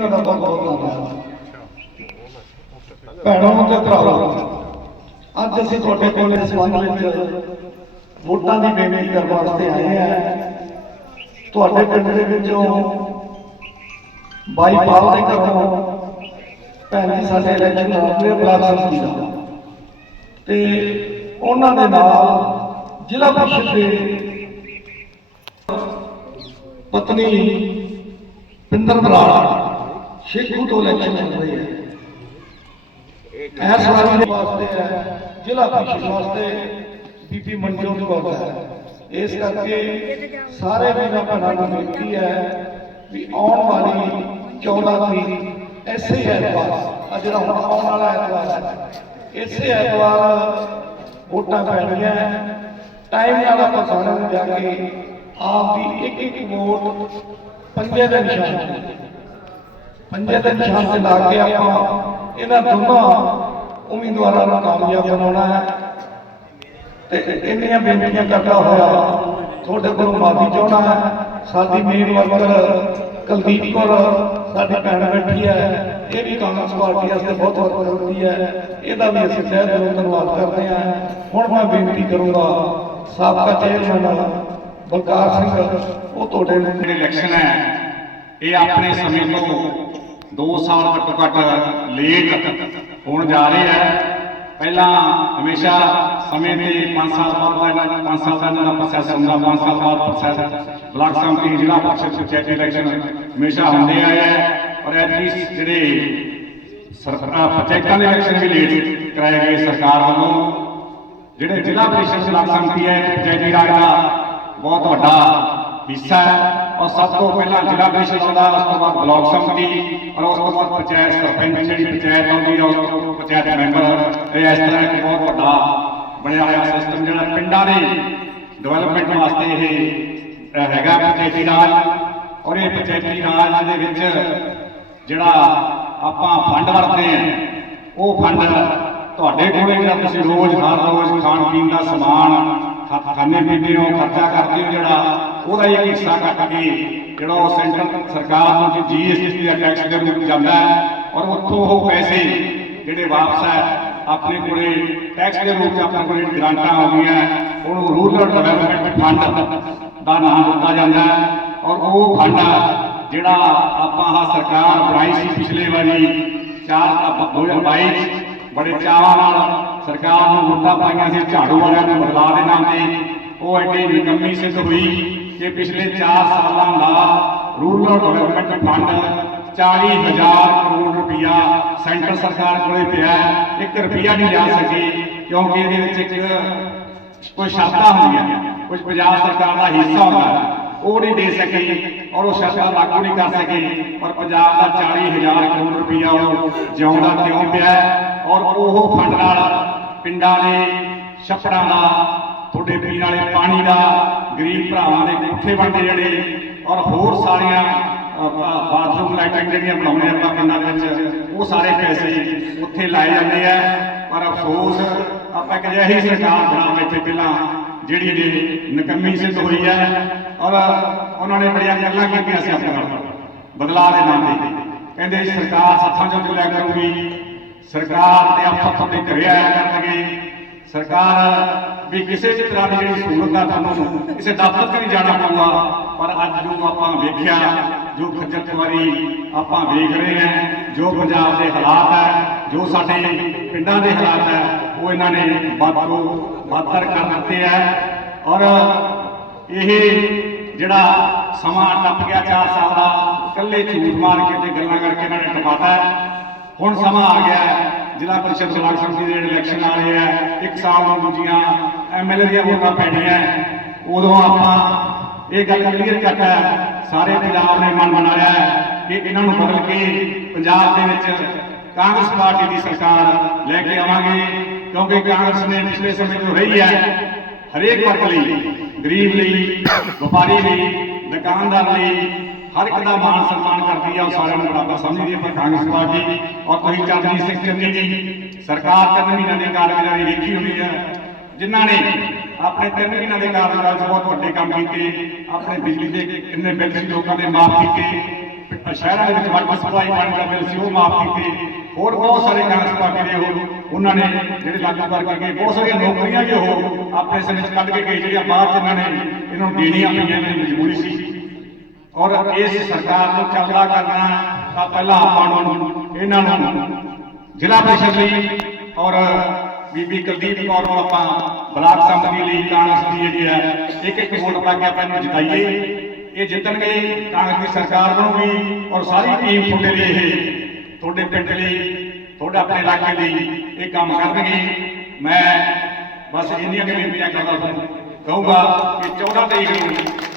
ਇਹਨਾਂ ਬਹੁਤ ਬਹੁਤ ਧੰਨਵਾਦ ਭੈਣਾਂ ਤੇ ਭਰਾਵਾਂ, ਅੱਜ ਅਸੀਂ ਤੁਹਾਡੇ ਕੋਲ ਇਸ ਸੰਬੰਧ ਵਿੱਚ ਵੋਟਾਂ ਦੀ ਬੇਨਤੀ ਕਰਨ ਵਾਸਤੇ ਆਏ ਹਾਂ। ਤੁਹਾਡੇ ਪਿੰਡ ਦੇ ਵਿੱਚੋਂ ਬਾਈ ਪਾਲ ਦੇ ਘਰੋਂ ਭੈਣ ਜੀ ਸਾਡੇ ਇਲੈਕਸ਼ਨ ਲੜ ਬਲਾਕ ਦਾ। ਤੇ ਉਹਨਾਂ ਦੇ ਨਾਲ ਜ਼ਿਲ੍ਹਾ ਪਰਿਸ਼ਦ ਦੇ ਪਤਨੀ ਪਿੰਦਰ ਬਰਾੜ ਸ਼ੇਖੂ ਤੋਂ ਇਲੈਕਸ਼ਨ ਲੜ ਰਹੀ ਹੈ ਇਸ ਵਾਰੀ ਵਾਸਤੇ ਹੈ ਜ਼ਿਲ੍ਹਾ ਪ੍ਰੀਸ਼ਦ ਵਾਸਤੇ ਬੀਬੀ ਮਨਜੋਤ ਕੌਰ ਹੈ ਇਸ ਕਰਕੇ ਸਾਰੇ ਵੀਰਾਂ ਭੈਣਾਂ ਨੂੰ ਬੇਨਤੀ ਹੈ ਵੀ ਆਉਣ ਵਾਲੀ 14 ਤਰੀਕ ਐਸੇ ਐਤਵਾਰ, ਆ ਜਿਹੜਾ ਹੁਣ ਆਉਣ ਵਾਲਾ ਐਤਵਾਰ ਹੈ, ਇਸੇ ਐਤਵਾਰ ਵੋਟਾਂ ਪੈਣੀਆਂ ਟਾਈਮ ਨਾਲ ਆਪਾਂ ਸਾਰਿਆਂ ਨੂੰ ਜਾ ਕੇ ਆਪ ਦੀ ਇੱਕ ਇੱਕ ਵੋਟ ਪੰਜੇ ਦੇ ਨਿਸ਼ਾਨ ਪੰਜੇ ਦੇ ਨਿਸ਼ਾਨ ਤੇ ਲਾ ਕੇ ਆਪਾਂ। ਇਹਨਾਂ ਦੋਨਾਂ ਉਮੀਦਵਾਰਾਂ ਨੂੰ ਕਾਮਯਾਬ ਬਣਾਉਣਾ ਹੈ। ਤੇ ਇੰਨੀਆਂ ਬੇਨਤੀਆਂ ਕਰਦਾ ਹੋਇਆ ਤੁਹਾਡੇ ਕੋਲੋਂ ਮਾਫੀ ਚਾਹਣਾ ਹੈ। ਸਾਡੀ ਮੇਨ ਵਰਕਰ ਕੁਲਦੀਪ ਕੌਰ, ਸਾਡੀ ਭੈਣ ਬੈਠੀ ਹੈ। ਇਹ ਵੀ ਕਾਂਗਰਸ ਪਾਰਟੀ ਵਾਸਤੇ ਬਹੁਤ ਵਰਕ ਕਰਦੀ ਹੈ। ਇਹਦਾ ਵੀ ਅਸੀਂ ਤਹਿ ਦਿਲੋਂ ਧੰਨਵਾਦ ਕਰਦੇ ਹਾਂ। ਹੁਣ ਮੈਂ ਬੇਨਤੀ ਕਰੂੰਗਾ, ਸਾਬਕਾ ਚੇਅਰਮੈਨ ਬਲਕਾਰ ਸਿੰਘ, ਉਹ ਤੁਹਾਡੇ ਇਲੈਕਸ਼ਨ ਹੈ। ਇਹ ਆਪਣੇ ਸਮੇਂ ਤੋਂ 2 ਸਾਲ ਘੱਟੋ ਘੱਟ ਲੇਟ ਹੋਣ ਜਾ ਰਹੇ ਹੈ। ਪਹਿਲਾਂ ਹਮੇਸ਼ਾ ਸਮੇਂ ਤੇ 5 ਸਾਲ ਬਾਅਦ ਦਾ 5 ਸਾਲ ਦਾ ਇਹਨਾਂ ਦਾ ਪ੍ਰੋਸੈਸ ਹੁੰਦਾ 5 ਸਾਲ ਬਾਅਦ ਪ੍ਰੋਸੈਸ ਬਲਾਕ ਸੰਮਤੀ ਜ਼ਿਲ੍ਹਾ ਪਰਿਸ਼ਦ ਪੰਚਾਇਤੀ ਇਲੈਕਸ਼ਨ ਹਮੇਸ਼ਾ ਹੁੰਦੇ ਆਏ ਹੈ। ਔਰ ਐਤਕੀ ਜਿਹੜੇ ਸਰਕਾਰ ਪੰਚਾਇਤਾਂ ਦੇ ਇਲੈਕਸ਼ਨ ਵੀ ਲੇਟ ਕਰਾਏ ਗਏ ਸਰਕਾਰ ਵੱਲੋਂ। ਜਿਹੜੇ ਜ਼ਿਲ੍ਹਾ ਪ੍ਰੀਸ਼ਦ ਬਲਾਕ ਸੰਮਤੀ ਹੈ, ਪੰਚਾਇਤੀ ਰਾਜ ਦਾ ਬਹੁਤ ਵੱਡਾ ਹਿੱਸਾ ਹੈ। ਔਰ ਸਭ ਤੋਂ ਪਹਿਲਾਂ ਜ਼ਿਲ੍ਹਾ ਪ੍ਰੀਸ਼ਦ ਆਉਂਦਾ ਉਸ ਤੋਂ ਬਾਅਦ ਬਲਾਕ ਸੰਮਤੀ, ਔਰ ਉਸ ਤੋਂ ਬਾਅਦ ਪੰਚਾਇਤ ਸਰਪੰਚ, ਜਿਹੜੀ ਪੰਚਾਇਤ ਆਉਂਦੀ ਹੈ, ਉਸ ਤੋਂ ਪੰਚਾਇਤ ਮੈਂਬਰ। ਇਹ ਇਸ ਤਰ੍ਹਾਂ ਇੱਕ ਬਹੁਤ ਵੱਡਾ ਬਣਿਆ ਹੋਇਆ ਸਿਸਟਮ ਜਿਹੜਾ ਪਿੰਡਾਂ ਦੇ ਡਿਵੈਲਪਮੈਂਟ ਵਾਸਤੇ ਇਹ ਹੈਗਾ ਪੰਚਾਇਤੀ ਰਾਜ। ਔਰ ਇਹ ਪੰਚਾਇਤੀ ਰਾਜ ਦੇ ਵਿੱਚ ਜਿਹੜਾ ਆਪਾਂ ਫੰਡ ਵਰਤਦੇ ਆ ਉਹ ਫੰਡ ਤੁਹਾਡੇ ਕੋਲੇ ਜਿਹੜਾ ਤੁਸੀਂ ਰੋਜ਼, ਹਰ ਰੋਜ਼ ਖਾਣ ਪੀਣ ਦਾ ਸਮਾਨ ਖਾ- ਖਾਂਦੇ ਪੀਂਦੇ ਹੋ ਖਰਚਾ ਕਰਦੇ ਹੋ ਜਿਹੜਾ ਉਹਦਾ ਇੱਕ ਹਿੱਸਾ ਕੱਟ ਕੇ ਜਿਹੜਾ ਉਹ ਸੈਂਟਰ ਸਰਕਾਰ ਨੂੰ ਜੀਐਸਟੀ ਦਾ ਟੈਕਸ ਦੇ ਰੂਪ ਜਾਂਦਾ ਹੈ ਔਰ ਉੱਥੋਂ ਉਹ ਪੈਸੇ ਜਿਹੜੇ ਵਾਪਸ ਹੈ, ਆਪਣੇ ਕੋਲੇ ਟੈਕਸ ਦੇ ਰੂਪ ਵਿੱਚ ਆਪਣੇ ਕੋਲੇ ਗ੍ਰਾਂਟਾਂ ਆਉਂਦੀਆਂ ਉਹਨੂੰ ਰੂਰਲ ਡਿਵੈਲਪਮੈਂਟ ਫੰਡ ਦਾ ਨਾਮ ਦਿੱਤਾ ਜਾਂਦਾ ਹੈ ਔਰ ਉਹ ਫੰਡ ਜਿਹੜਾ ਆਪਾਂ ਆਹ ਸਰਕਾਰ ਬਣਾਈ ਸੀ ਪਿਛਲੇ ਵਾਰੀ 4 2022 ਚ, ਬੜੇ ਚਾਵਾਂ ਨਾਲ ਸਰਕਾਰ ਨੂੰ ਵੋਟਾਂ ਪਾਈਆਂ ਸੀ, ਝਾੜੂ ਵਾਲਿਆਂ ਨੇ ਬਦਲਾਅ ਦੇ ਨਾਮ ਤੇ, ਉਹ ਐਡੀ ਨਿਕੰਮੀ ਸਿੱਧ ਹੋਈ। ਕਿ ਪਿਛਲੇ 4 ਸਾਲਾਂ ਦਾ ਰੂਰਲ ਡਿਵੈਲਪਮੈਂਟ ਫੰਡ 40000 ਕਰੋੜ ਰੁਪਇਆ ਸੈਂਟਰ ਸਰਕਾਰ ਕੋਲੇ ਪਿਆ 1 ਰੁਪਿਆ ਨਹੀਂ ਜਾ ਸਕੇ, ਕਿਉਂਕਿ ਇਹਦੇ ਵਿੱਚ ਇੱਕ ਕੋਈ ਸ਼ਰਤਾਂ ਹੁੰਦੀਆਂ ਕੁਝ ਪੰਜਾਬ ਸਰਕਾਰ ਦਾ ਹਿੱਸਾ ਹੁੰਦਾ ਉਹ ਨਹੀਂ ਦੇ ਸਕੇ ਔਰ ਉਹ ਸ਼ਰਤਾਂ ਲਾਗੂ ਨਹੀਂ ਕਰ ਸਕੇ। ਪਰ ਪੰਜਾਬ ਦਾ 40000 ਕਰੋੜ ਰੁਪਇਆ ਉਹ ਜਿਉਂਦਾ ਕਿਉਂ ਪਿਆ ਔਰ ਉਹ ਫੰਡ ਨਾਲ ਪਿੰਡਾਂ ਦੇ ਛੱਪੜਾਂ ਦਾ, ਤੁਹਾਡੇ ਪੀਣ ਵਾਲੇ ਪਾਣੀ ਦਾ ਗਰੀਬ ਭਰਾਵਾਂ ਦੇ ਕੋਠੇ ਬਣਦੇ ਜਿਹੜੇ ਔਰ ਹੋਰ ਸਾਰੀਆਂ ਬਾਥਰੂਮ ਲਾਈਟਿੰਗ ਜਿਹੜੀਆਂ ਬਣਾਉਂਦੇ ਆਪਾਂ ਪਿੰਡਾਂ ਦੇ ਵਿੱਚ, ਉਹ ਸਾਰੇ ਪੈਸੇ ਉੱਥੇ ਲਾਏ ਜਾਂਦੇ ਆ। ਪਰ ਅਫਸੋਸ, ਆਪਾਂ ਇੱਕ ਅਜਿਹੀ ਸਰਕਾਰ ਬਣਾਉਂ ਇੱਥੇ ਪਹਿਲਾਂ ਜਿਹੜੀ ਨੇ ਨਕੰਮੀ ਸਿੱਧ ਹੋਈ ਹੈ ਔਰ ਉਹਨਾਂ ਨੇ ਬੜੀਆਂ ਗੱਲਾਂ ਕੀਤੀਆਂ ਸੀ ਆਪਣੇ ਬਦਲਾਅ ਦੇ ਨਾਮ ਤੇ। ਕਹਿੰਦੇ ਸਰਕਾਰ ਸੱਥਾਂ ਚੋਂ ਲੈ ਕਰੂਗੀ, ਸਰਕਾਰ ਤੇ ਅਫਸਰ ਤੁਹਾਡੇ ਘਰੇ ਆਇਆ ਕਰਨਗੇ ਸਰਕਾਰ ਵੀ ਕਿਸੇ ਵੀ ਤਰ੍ਹਾਂ ਦੀ ਜਿਹੜੀ ਸਹੂਲਤ ਆ ਤੁਹਾਨੂੰ, ਕਿਸੇ ਦਫ਼ਤਰ 'ਚ ਨਹੀਂ ਜਾਣਾ ਪਊਗਾ, ਪਰ ਅੱਜ ਜੋ ਆਪਾਂ ਵੇਖਿਆ, ਜੋ ਖੱਜਲ ਖੁਆਰੀ ਆਪਾਂ ਵੇਖ ਰਹੇ ਹਾਂ, ਜੋ ਪੰਜਾਬ ਦੇ ਹਾਲਾਤ ਹੈ ਜੋ ਸਾਡੇ ਪਿੰਡਾਂ ਦੇ ਹਾਲਾਤ ਹੈ ਉਹ ਇਹਨਾਂ ਨੇ ਬਾਤੋਂ ਬਾਤਰ ਕਰ ਦਿੱਤੇ ਹੈ ਔਰ ਇਹ ਜਿਹੜਾ ਸਮਾਂ ਟੱਪ ਗਿਆ 4 ਸਾਲ ਦਾ, ਇਕੱਲੇ ਝੂਠ ਮਾਰ ਕੇ ਤੇ ਗੱਲਾਂ ਕਰਕੇ ਇਹਨਾਂ ਨੇ ਟਪਾਤਾ। ਹੁਣ ਸਮਾਂ ਆ ਗਿਆ ਹੈ ਜ਼ਿਲ੍ਹਾ ਪਰਿਸ਼ਦ ਬਲਾਕ ਸੰਮਤੀ ਦੇ ਇਲੈਕਸ਼ਨ ਆ ਰਹੇ ਆ, ਇੱਕ ਸਾਲ ਨੂੰ ਦੂਜੀਆਂ ਐਮਐਲਏ ਦੀਆਂ ਵੋਟਾਂ ਪੈਣੀਆਂ ਉਦੋਂ ਆਪਾਂ ਇਹ ਗੱਲ ਕਲੀਅਰ ਕਰਤਾ ਸਾਰੇ ਪੰਜਾਬ ਨੇ ਮਨ ਬਣਾਇਆ ਹੈ ਕਿ ਇਹਨਾਂ ਨੂੰ ਬਦਲ ਕੇ ਪੰਜਾਬ ਦੇ ਵਿੱਚ ਕਾਂਗਰਸ ਪਾਰਟੀ ਦੀ ਸਰਕਾਰ ਲੈ ਕੇ ਆਵਾਂਗੇ, ਕਿਉਂਕਿ ਕਾਂਗਰਸ ਨੇ ਪਿਛਲੇ ਸਮੇਂ ਤੋਂ ਰਹੀ ਹੈ ਹਰੇਕ ਵਰਗ ਲਈ, ਗਰੀਬ ਲਈ, ਵਪਾਰੀ ਲਈ, ਦੁਕਾਨਦਾਰ ਲਈ ਹਰ ਇੱਕ ਦਾ ਮਾਣ ਸਨਮਾਨ ਕਰਦੀ ਹੈ ਉਹ ਸਾਰਿਆਂ ਨੂੰ ਬਰਾਬਰ ਸਮਝਦੀ ਹੈ ਪਰ ਕਾਂਗਰਸ ਪਾਰਟੀ ਔਰ ਕੋਈ ਚਰਨਜੀਤ ਸਿੰਘ ਚੰਨੀ ਜੀ, ਸਰਕਾਰ ਤਿੰਨ ਮਹੀਨਿਆਂ ਦੀ ਕਾਰਗੁਜ਼ਾਰੀ ਵੇਖੀ ਹੋਈ ਹੈ ਜਿਨ੍ਹਾਂ ਨੇ ਆਪਣੇ ਤਿੰਨ ਮਹੀਨਿਆਂ ਦੇ ਕਾਰਜਕਾਲ 'ਚ ਬਹੁਤ ਵੱਡੇ ਕੰਮ ਕੀਤੇ, ਆਪਣੇ ਬਿਜਲੀ ਦੇ ਕਿੰਨੇ ਬਿੱਲ ਸੀ, ਲੋਕਾਂ ਦੇ ਮਾਫ ਕੀਤੇ ਸ਼ਹਿਰਾਂ ਦੇ ਵਿੱਚ ਵਾਟਰ ਸਪਲਾਈ, ਪਾਣੀ ਦਾ ਬਿੱਲ ਸੀ, ਉਹ ਮਾਫ ਕੀਤੇ, ਹੋਰ ਬਹੁਤ ਸਾਰੇ ਕਾਂਗਰਸ ਪਾਰਟੀ ਦੇ ਉਹ ਉਹਨਾਂ ਨੇ ਜਿਹੜੇ ਲਾਗੂ ਕਰਕੇ ਗਏ, ਬਹੁਤ ਸਾਰੀਆਂ ਨੌਕਰੀਆਂ ਵੀ ਉਹ ਆਪਣੇ ਸਿਰ 'ਚ ਕੱਢ ਕੇ ਗਏ, ਜਿਹੜੀਆਂ ਬਾਅਦ 'ਚ ਇਹਨਾਂ ਨੇ, ਇਹਨਾਂ ਨੂੰ ਦੇਣੀਆਂ ਪਈਆਂ, ਇਹਨਾਂ ਦੀ ਮਜਬੂਰੀ ਸੀ। ਔਰ ਇਸ ਸਰਕਾਰ ਨੂੰ ਚੱਲਦਾ ਕਰਨਾ ਤਾਂ ਪਹਿਲਾਂ ਆਪਾਂ ਨੂੰ ਇਹਨਾਂ ਨੂੰ ਜ਼ਿਲ੍ਹਾ ਪ੍ਰੀਸ਼ਦ ਲਈ ਔਰ ਬੀਬੀ ਕੁਲਦੀਪ ਕੌਰ ਨੂੰ ਆਪਾਂ ਬਲਾਕ ਸੰਮਤੀ ਲਈ ਕਾਂਗਰਸ ਦੀ ਜਿਹੜੀ ਹੈ, ਇੱਕ ਇੱਕ ਵੋਟ ਪਾ ਕੇ ਆਪਾਂ ਇਹਨੂੰ ਜਿਤਾਈਏ। ਇਹ ਜਿੱਤਣਗੇ, ਕਾਂਗਰਸ ਦੀ ਸਰਕਾਰ ਬਣੂਗੀ ਔਰ ਸਾਰੀ ਟੀਮ ਤੁਹਾਡੇ ਲਈ ਇਹ, ਤੁਹਾਡੇ ਪਿੰਡ ਲਈ, ਤੁਹਾਡੇ ਆਪਣੇ ਇਲਾਕੇ ਲਈ ਇਹ ਕੰਮ ਕਰਨਗੇ। ਮੈਂ ਬਸ ਇੰਨੀਆਂ ਕੁ ਬੇਨਤੀਆਂ ਕਰਦਾ ਤੁਹਾਨੂੰ, ਕਹੂੰਗਾ ਕਿ 14 ਤਰੀਕ ਨੂੰ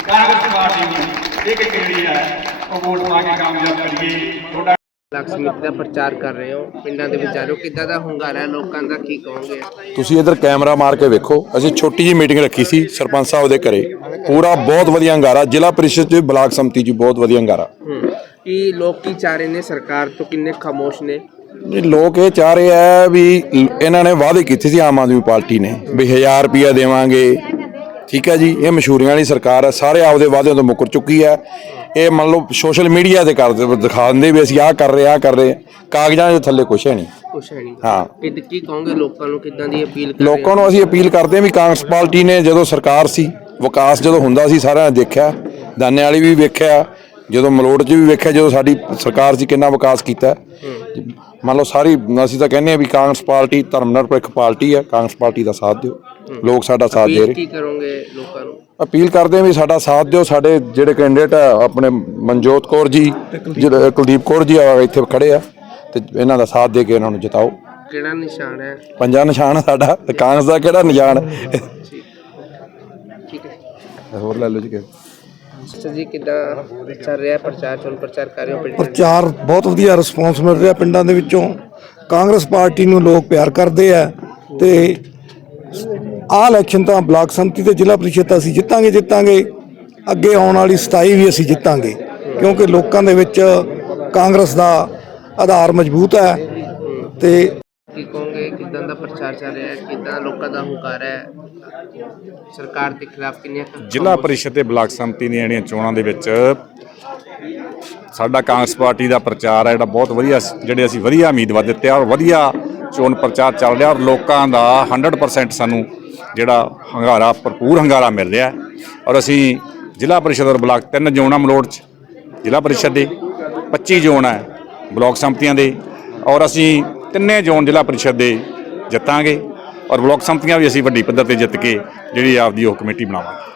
ਕਾਂਗਰਸ ਪਾਰਟੀ ਨੂੰ ਇੱਕ ਇੱਕ ਜਿਹੜੀ ਹੈ ਉਹ ਵੋਟ ਪਾ ਕੇ ਕਾਮਯਾਬ ਕਰੀਏ। ਤੁਹਾਡਾ ਬਲਾਕ ਸਮਿਤੀ ਦਾ ਪ੍ਰਚਾਰ ਕਰ ਰਹੇ ਹੋ ਪਿੰਡਾਂ ਦੇ ਵਿਚਾਰੋ ਕਿੱਦਾਂ ਦਾ ਹੁੰਗਾਰਾ ਹੈ ਲੋਕਾਂ ਦਾ ਕੀ ਕਹੋਗੇ? ਤੁਸੀਂ ਇਧਰ ਕੈਮਰਾ ਮਾਰ ਕੇ ਵੇਖੋ ਅਸੀਂ ਛੋਟੀ ਜਿਹੀ ਮੀਟਿੰਗ ਰੱਖੀ ਸੀ ਸਰਪੰਚ ਸਾਹਿਬ ਦੇ ਘਰੇ। ਪੂਰਾ ਬਹੁਤ ਵਧੀਆ ਹੰਗਾਰਾ ਜ਼ਿਲ੍ਹਾ ਪਰਿਸ਼ਦ ਚ ਬਲਾਕ ਸੰਮਤੀ ਚ ਬਹੁਤ ਵਧੀਆ ਹੰਗਾਰਾ। ਕੀ ਲੋਕ ਕੀ ਚਾਹ ਰਹੇ ਨੇ ਸਰਕਾਰ ਤੋਂ ਕਿੰਨੇ ਖਾਮੋਸ਼ ਨੇ? ਇਹ ਲੋਕ ਇਹ ਚਾਹ ਰਹੇ ਆ ਵੀ ਇਹਨਾਂ ਨੇ ਵਾਅਦੇ ਕੀਤੇ ਸੀ ਆਮ ਆਦਮੀ ਪਾਰਟੀ ਨੇ ਵੀ 1000 ਰੁਪਇਆ ਦੇਵਾਂਗੇ ਠੀਕ ਹੈ ਜੀ ਇਹ ਮਸ਼ਹੂਰੀਆਂ ਵਾਲੀ ਸਰਕਾਰ ਹੈ ਸਾਰੇ ਆਪਦੇ ਵਾਅਦਿਆਂ ਤੋਂ ਮੁੱਕਰ ਚੁੱਕੀ ਹੈ। ਇਹ ਮੰਨ ਲਓ ਸੋਸ਼ਲ ਮੀਡੀਆ ਤੇ ਕਰ ਦਿਖਾ ਦਿੰਦੇ ਵੀ ਅਸੀਂ ਆਹ ਕਰ ਰਹੇ ਆਹ ਕਰ ਰਹੇ। ਕਾਗਜ਼ਾਂ ਦੇ ਥੱਲੇ ਕੁਛ ਹੈ ਨਹੀਂ। ਕੁਛ ਹੈ ਨਹੀਂ। ਹਾਂ। ਕਿਦ ਕੀ ਕਹੋਗੇ ਲੋਕਾਂ ਨੂੰ ਕਿੱਦਾਂ ਦੀ ਅਪੀਲ ਕਰ ਰਹੇ ਲੋਕਾਂ ਨੂੰ ਅਸੀਂ ਅਪੀਲ ਕਰਦੇ ਹਾਂ ਵੀ ਕਾਂਗਰਸ ਪਾਰਟੀ ਨੇ ਜਦੋਂ ਸਰਕਾਰ ਸੀ ਵਿਕਾਸ ਜਦੋਂ ਹੁੰਦਾ ਸੀ ਸਾਰਿਆਂ ਨੇ ਦੇਖਿਆ। ਦਾਨੇ ਵਾਲੀ ਵੀ ਵੇਖਿਆ ਜਦੋਂ ਮਲੋੜ 'ਚ ਵੀ ਵੇਖਿਆ ਜਦੋਂ ਸਾਡੀ ਸਰਕਾਰ ਸੀ ਕਿੰਨਾ ਵਿਕਾਸ ਕੀਤਾ। ਮੰਨ ਲਓ ਸਾਰੀ ਅਸੀਂ ਤਾਂ ਕਹਿੰਦੇ ਆ ਵੀ ਕਾਂਗਰਸ ਪਾਰਟੀ ਧਰਮ ਨਿਰਪੱਖ ਪਾਰਟੀ ਹੈ ਕਾਂਗਰਸ ਪਾਰਟੀ ਦਾ ਸਾਥ ਦਿਓ। ਲੋਕ ਸਾਡਾ ਸਾਥ ਦੇ ਰਹੇ। ਕੀ ਕਰੋਗੇ ਲੋਕਾਂ ਨੂੰ? ਅਪੀਲ ਕਰਦੇ ਹਾਂ ਵੀ ਸਾਡਾ ਸਾਥ ਦਿਓ। ਸਾਡੇ ਜਿਹੜੇ ਕੈਂਡੀਡੇਟ ਆ ਆਪਣੇ ਮਨਜੋਤ ਕੌਰ ਜੀ ਜਿਹੜੇ ਕੁਲਦੀਪ ਕੌਰ ਜੀ ਆ ਇੱਥੇ ਖੜੇ ਆ। ਤੇ ਇਹਨਾਂ ਦਾ ਸਾਥ ਦੇ ਕੇ ਇਹਨਾਂ ਨੂੰ ਜਿਤਾਓ। ਕਿਹੜਾ ਨਿਸ਼ਾਨ ਹੈ? ਪੰਜਾ ਨਿਸ਼ਾਨ ਆ ਸਾਡਾ। ਕਾਂਗਰਸ ਦਾ ਕਿਹੜਾ ਨਿਸ਼ਾਨ? ਠੀਕ ਹੈ। ਹੋਰ ਲੈ ਲਓ ਜੀ ਕਿ ਅੱਛਾ ਜੀ, ਕਿੱਦਾਂ ਚੱਲ ਰਿਹਾ ਪ੍ਰਚਾਰ, ਚੋਣ ਪ੍ਰਚਾਰ ਕਰ ਰਹੇ ਹੋ ਪਿੰਡ ਪ੍ਰਚਾਰ ਬਹੁਤ ਵਧੀਆ ਰਿਸਪੌਂਸ ਮਿਲ ਰਿਹਾ ਪਿੰਡਾਂ ਦੇ ਵਿੱਚੋਂ। ਕਾਂਗਰਸ ਪਾਰਟੀ ਨੂੰ ਲੋਕ ਪਿਆਰ ਕਰਦੇ ਆ ਤੇ ਆਹ ਇਲੈਕਸ਼ਨ ਤਾਂ ਬਲਾਕ ਸੰਮਤੀ ਤੇ ਜ਼ਿਲ੍ਹਾ ਪ੍ਰੀਸ਼ਦ ਤਾਂ ਅਸੀਂ ਜਿੱਤਾਂਗੇ ਜਿੱਤਾਂਗੇ। ਅੱਗੇ ਆਉਣ ਵਾਲੀ 27 ਵੀ ਅਸੀਂ ਜਿੱਤਾਂਗੇ, ਕਿਉਂਕਿ ਲੋਕਾਂ ਦੇ ਵਿੱਚ ਕਾਂਗਰਸ ਦਾ ਆਧਾਰ ਮਜ਼ਬੂਤ ਹੈ ਤੇ ਕੀ ਕਹੋਗੇ? ਕਿੱਦਾਂ ਦਾ ਪ੍ਰਚਾਰ ਚੱਲ ਰਿਹਾ ਹੈ? ਕਿੱਦਾਂ ਲੋਕਾਂ ਦਾ ਹੁੰਗਾਰਾ ਹੈ? ਸਰਕਾਰ ਦੇ ਖਿਲਾਫ ਕਿੰਨੀਆਂ ਜ਼ਿਲ੍ਹਾ ਪਰਿਸ਼ਦ ਤੇ ਬਲਾਕ ਸੰਮਤੀ ਦੀਆਂ ਜਿਹੜੀਆਂ ਚੋਣਾਂ ਦੇ ਵਿੱਚ ਸਾਡਾ ਕਾਂਗਰਸ ਪਾਰਟੀ ਦਾ ਪ੍ਰਚਾਰ ਹੈ ਜਿਹੜਾ ਬਹੁਤ ਵਧੀਆ ਜਿਹੜੇ ਅਸੀਂ ਵਧੀਆ ਉਮੀਦਵਾਰ ਦਿੱਤੇ ਆ ਔਰ ਵਧੀਆ ਚੋਣ ਪ੍ਰਚਾਰ ਚੱਲ ਰਿਹਾ ਔਰ ਲੋਕਾਂ ਦਾ 100% ਸਾਨੂੰ ਜਿਹੜਾ ਹੰਗਾਰਾ ਭਰਪੂਰ ਹੰਗਾਰਾ ਮਿਲ ਰਿਹਾ ਔਰ ਅਸੀਂ ਜ਼ਿਲ੍ਹਾ ਪਰਿਸ਼ਦ ਔਰ ਬਲਾਕ ਤਿੰਨ ਜ਼ੋਨਾਂ ਮਲੋੜ ਚ। ਜ਼ਿਲ੍ਹਾ ਪਰਿਸ਼ਦ ਦੇ 25 ਜ਼ੋਨ ਹੈ ਬਲਾਕ ਸੰਮਤੀਆਂ ਦੇ। ਔਰ ਅਸੀਂ ਤਿੰਨੇ ਜ਼ੋਨ ਜ਼ਿਲ੍ਹਾ ਪਰਿਸ਼ਦ ਦੇ ਜਿੱਤਾਂਗੇ ਔਰ ਬਲਾਕ ਸੰਮਤੀਆਂ ਵੀ ਅਸੀਂ ਵੱਡੀ ਪੱਧਰ ਤੇ ਜਿੱਤ ਕੇ ਜਿਹੜੀ ਆਪਦੀ ਉਹ ਕਮੇਟੀ ਬਣਾਵਾਂਗੇ।